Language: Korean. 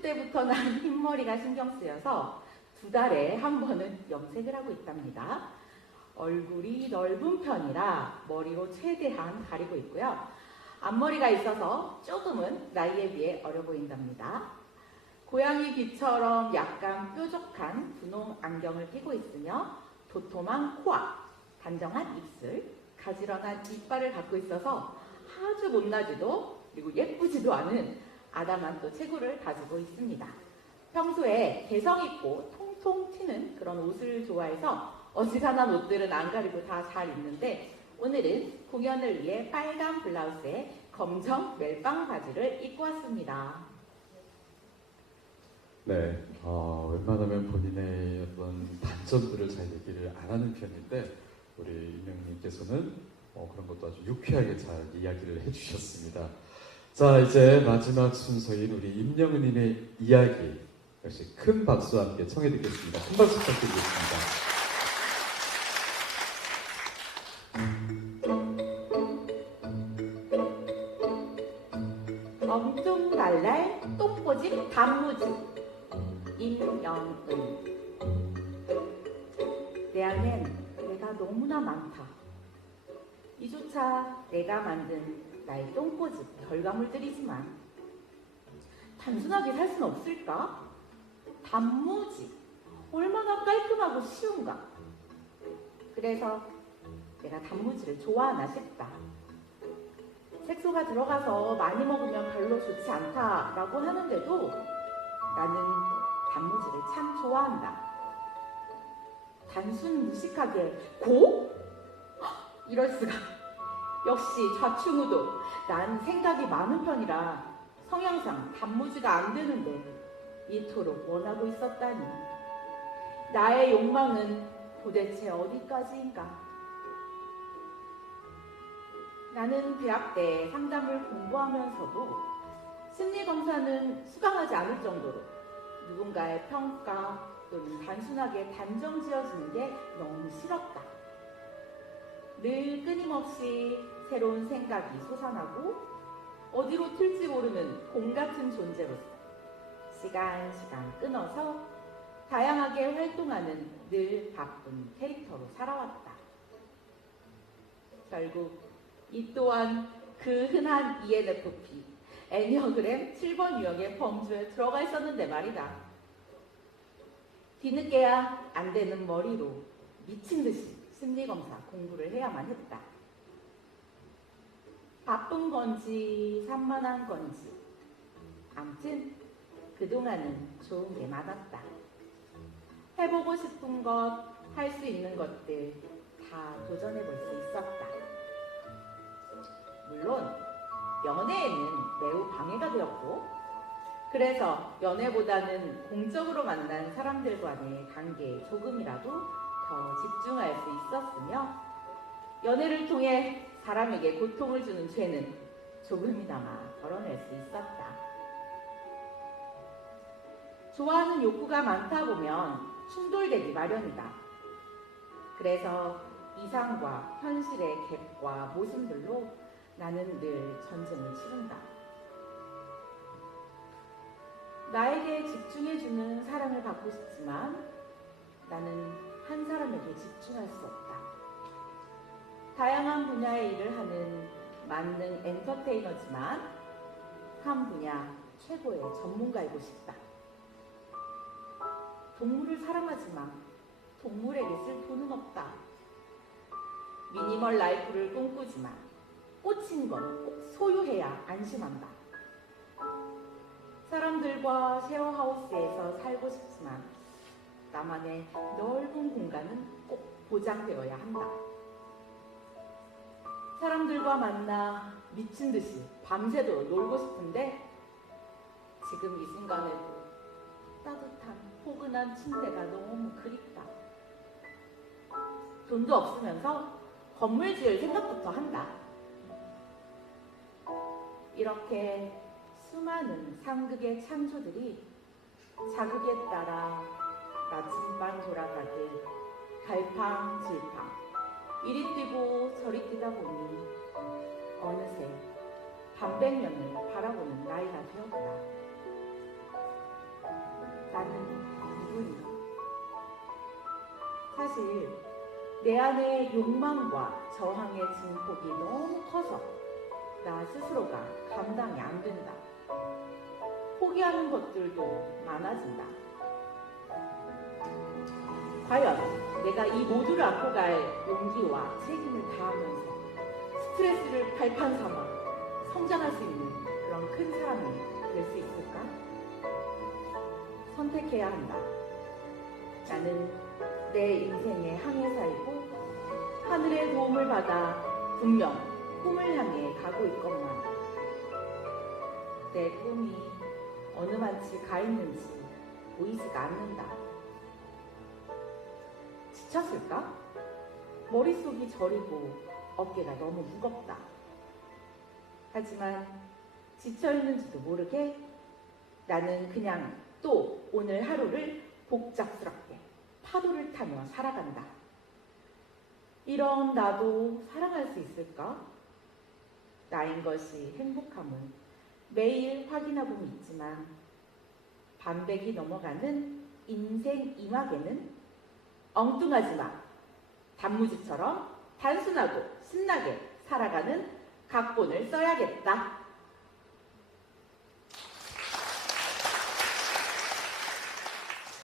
때부터 난 흰머리가 신경 쓰여서 두 달에 한 번은 염색을 하고 있답니다. 얼굴이 넓은 편이라 머리로 최대한 가리고 있고요. 앞머리가 있어서 조금은 나이에 비해 어려 보인답니다. 고양이 귀처럼 약간 뾰족한 분홍 안경을 끼고 있으며 도톰한 코앞, 단정한 입술, 가지런한 이빨을 갖고 있어서 아주 못나지도 그리고 예쁘지도 않은 아담한 체구를 가지고 있습니다. 평소에 개성 있고 통통 튀는 그런 옷을 좋아해서 어지간한 옷들은 안 가리고 다 잘 입는데 오늘은 공연을 위해 빨간 블라우스에 검정 멜빵 바지를 입고 왔습니다. 네, 어, 웬만하면 본인의 어떤 단점들을 잘 얘기를 안 하는 편인데 우리 임영님께서는 어, 그런 것도 아주 유쾌하게 잘 이야기를 해주셨습니다. 자, 이제 마지막 순서인 우리 임영은님의 이야기 역시 큰 박수와 함께 청해 듣겠습니다. 큰 박수 부탁드리겠습니다. 날날 똥꼬집 단무지 임영은 내 안엔 내가 너무나 많다 이조차 내가 만든 나의 똥꼬집 결과물들이지만 단순하게 살 수는 없을까? 단무지 얼마나 깔끔하고 쉬운가 그래서 내가 단무지를 좋아하나 싶다 색소가 들어가서 많이 먹으면 별로 좋지 않다라고 하는데도 나는 단무지를 참 좋아한다. 단순 무식하게 고? 헉, 이럴 수가. 역시 좌충우도 난 생각이 많은 편이라 성향상 단무지가 안 되는데 이토록 원하고 있었다니. 나의 욕망은 도대체 어디까지인가? 나는 대학 때 상담을 공부하면서도 심리 검사는 수강하지 않을 정도로 누군가의 평가 또는 단순하게 단정 지어지는 게 너무 싫었다. 늘 끊임없이 새로운 생각이 솟아나고 어디로 튈지 모르는 공 같은 존재로서 시간 시간 끊어서 다양하게 활동하는 늘 바쁜 캐릭터로 살아왔다. 결국 이 또한 그 흔한 ENFP, 애니어그램 7번 유형의 범주에 들어가 있었는데 말이다. 뒤늦게야 안 되는 머리로 미친 듯이 심리검사 공부를 해야만 했다. 바쁜 건지 산만한 건지 암튼 그동안은 좋은 게 많았다. 해보고 싶은 것, 할 수 있는 것들 다 도전해 볼 수 있었다. 물론 연애에는 매우 방해가 되었고 그래서 연애보다는 공적으로 만난 사람들 과의 관계에 조금이라도 더 집중할 수 있었으며 연애를 통해 사람에게 고통을 주는 죄는 조금이나마 덜어낼 수 있었다. 좋아하는 욕구가 많다 보면 충돌되기 마련이다. 그래서 이상과 현실의 갭과 모순들로 나는 늘 전쟁을 치른다. 나에게 집중해주는 사랑을 받고 싶지만 나는 한 사람에게 집중할 수 없다. 다양한 분야의 일을 하는 만능 엔터테이너지만 한 분야 최고의 전문가이고 싶다. 동물을 사랑하지만 동물에게 쓸 돈은 없다. 미니멀 라이프를 꿈꾸지만 꽂힌 건 꼭 소유해야 안심한다. 사람들과 쉐어하우스에서 살고 싶지만 나만의 넓은 공간은 꼭 보장되어야 한다. 사람들과 만나 미친 듯이 밤새도록 놀고 싶은데 지금 이 순간에도 따뜻한 포근한 침대가 너무 그립다. 돈도 없으면서 건물 지을 생각부터 한다. 이렇게 수많은 상극의 창조들이 자극에 따라 나침반 돌아가게 갈팡질팡 이리 뛰고 저리 뛰다 보니 어느새 반백년을 바라보는 나이가 되었다. 나는 누구인가? 사실 내 안의 욕망과 저항의 증폭이 너무 커서 나 스스로가 감당이 안 된다. 포기하는 것들도 많아진다. 과연 내가 이 모두를 안고 갈 용기와 책임을 다하면서 스트레스를 발판 삼아 성장할 수 있는 그런 큰 사람이 될 수 있을까? 선택해야 한다. 나는 내 인생의 항해사이고 하늘의 도움을 받아 분명 꿈을 향해 가고 있건만 내 꿈이 어느 만치 가 있는지 보이지가 않는다. 지쳤을까? 머릿속이 저리고 어깨가 너무 무겁다. 하지만 지쳐있는지도 모르게 나는 그냥 또 오늘 하루를 복잡스럽게 파도를 타며 살아간다. 이런 나도 사랑할 수 있을까? 나인 것이 행복함은 매일 확인하고는 있지만 반백이 넘어가는 인생 이막에는 엉뚱하지 마. 단무지처럼 단순하고 신나게 살아가는 각본을 써야겠다.